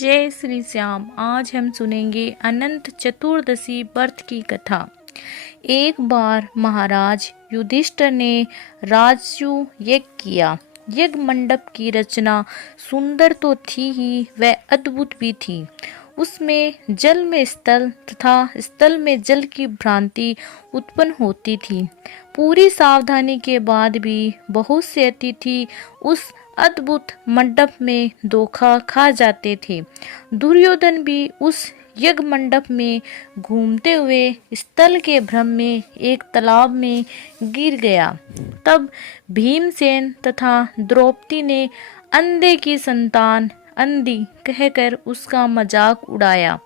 जय श्री श्याम। आज हम सुनेंगे अनंत चतुर्दशी व्रत की कथा। एक बार महाराज युधिष्ठिर ने राजसू यज्ञ किया। यज्ञ मंडप की रचना सुंदर तो थी ही, वह अद्भुत भी थी। उसमें जल में स्थल तथा स्थल में जल की भ्रांति उत्पन्न होती थी। पूरी सावधानी के बाद भी बहुत से अतिथि उस अद्भुत मंडप में धोखा खा जाते थे। दुर्योधन भी उस यज्ञ मंडप में घूमते हुए स्थल के भ्रम में एक तालाब में गिर गया। तब भीमसेन तथा द्रौपदी ने अंधे की संतान अंधी कहकर उसका मजाक उड़ाया।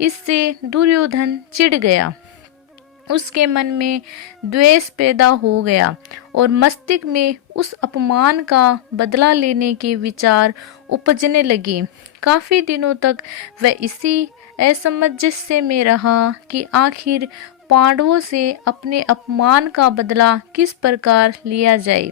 इससे दुर्योधन चिढ़ गया। उसके मन में द्वेष पैदा हो गया और मस्तिष्क में उस अपमान का बदला लेने के विचार उपजने लगे। काफी दिनों तक वह इसी असमंजस्य में रहा कि आखिर पांडवों से अपने अपमान का बदला किस प्रकार लिया जाए।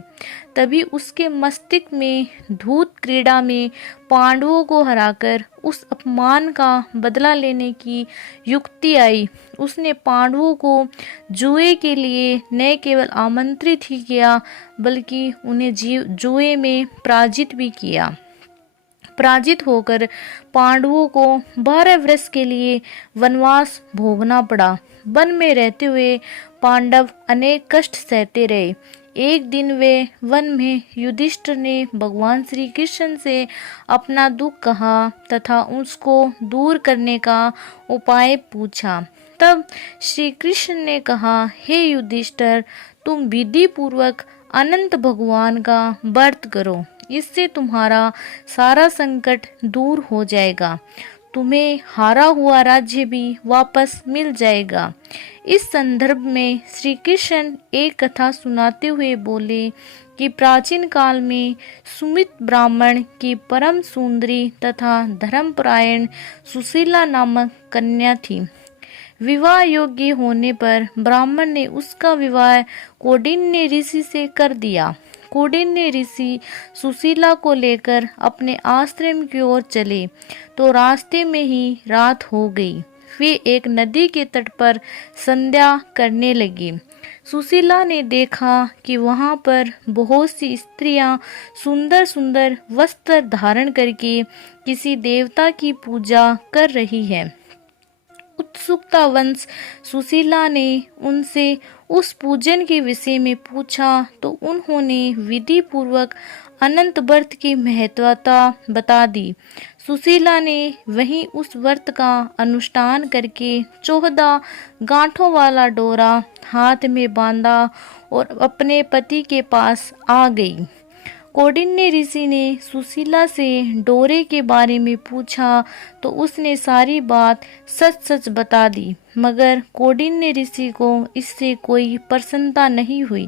तभी उसके मस्तिष्क में धूत क्रीड़ा में पांडवों को हराकर उस अपमान का बदला लेने की युक्ति आई। उसने पांडवों को जुए के लिए न केवल आमंत्रित ही किया, बल्कि उन्हें जुए में पराजित भी किया। पराजित होकर पांडवों को 12 वर्ष के लिए वनवास भोगना पड़ा। वन में रहते हुए पांडव अनेक कष्ट सहते रहे। एक दिन वे वन में युधिष्ठिर ने भगवान श्री कृष्ण से अपना दुख कहा तथा उसको दूर करने का उपाय पूछा। तब श्री कृष्ण ने कहा, हे युधिष्ठिर, तुम विधि पूर्वक अनंत भगवान का व्रत करो। इससे तुम्हारा सारा संकट दूर हो जाएगा। तुम्हें हारा हुआ राज्य भी वापस मिल जाएगा। इस संदर्भ में श्री कृष्ण एक कथा सुनाते हुए बोले कि प्राचीन काल में सुमित ब्राह्मण की परम सुंदरी तथा धर्मपरायण सुशीला नामक कन्या थी। विवाह योग्य होने पर ब्राह्मण ने उसका विवाह कौंडिन्य ऋषि से कर दिया। कौंडिन्य ऋषि सुशीला को लेकर अपने आश्रम की ओर चले तो रास्ते में ही रात हो गई। वे एक नदी के तट पर संध्या करने लगी। सुशीला ने देखा कि वहां पर बहुत सी स्त्रियां सुंदर सुंदर वस्त्र धारण करके किसी देवता की पूजा कर रही है। उत्सुकतावश सुशीला ने उनसे उस पूजन के विषय में पूछा तो उन्होंने विधि पूर्वक अनंत व्रत की महत्वता बता दी। सुशीला ने वहीं उस व्रत का अनुष्ठान करके 14 गांठों वाला डोरा हाथ में बांधा और अपने पति के पास आ गई। कौंडिन्य ऋषि ने सुशीला से डोरे के बारे में पूछा तो उसने सारी बात सच सच बता दी। मगर कौंडिन्य ऋषि को इससे कोई प्रसन्नता नहीं हुई,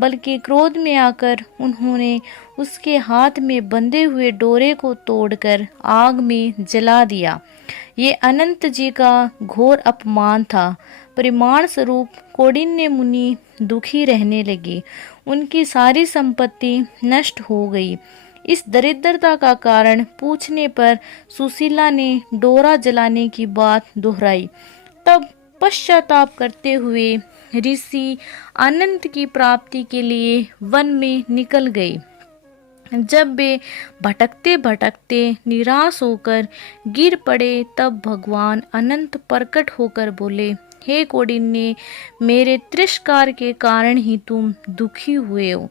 बल्कि क्रोध में आकर उन्होंने उसके हाथ में बंधे हुए डोरे को तोड़कर आग में जला दिया। ये अनंत जी का घोर अपमान था। परिमाण स्वरूप कौंडिन्य मुनि दुखी रहने लगे। उनकी सारी संपत्ति नष्ट हो गई। इस दरिद्रता का कारण पूछने पर सुशीला ने डोरा जलाने की बात दोहराई। तब पश्चाताप करते हुए ऋषि अनंत की प्राप्ति के लिए वन में निकल गए। जब वे भटकते भटकते निराश होकर गिर पड़े तब भगवान अनंत प्रकट होकर बोले, हे कौंडिन्य, मेरे तिरस्कार के कारण ही तुम दुखी हुए हो,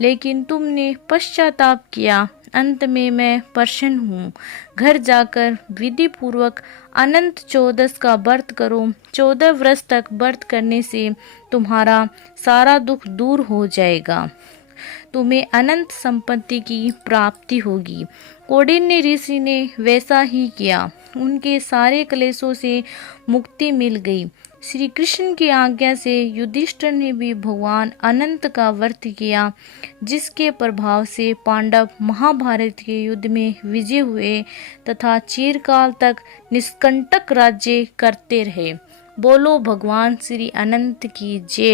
लेकिन तुमने पश्चाताप किया। अंत में मैं प्रसन्न हूँ। घर जाकर विधि पूर्वक अनंत चौदस का व्रत करो। 14 वर्ष तक व्रत करने से तुम्हारा सारा दुख दूर हो जाएगा। तुम्हें अनंत संपत्ति की प्राप्ति होगी। कौंडिन्य ऋषि ने वैसा ही किया। उनके सारे क्लेशों से मुक्ति मिल गई। श्री कृष्ण की आज्ञा से युधिष्ठिर ने भी भगवान अनंत का व्रत किया, जिसके प्रभाव से पांडव महाभारत के युद्ध में विजय हुए तथा चिरकाल तक निष्कंटक राज्य करते रहे। बोलो भगवान श्री अनंत की जय।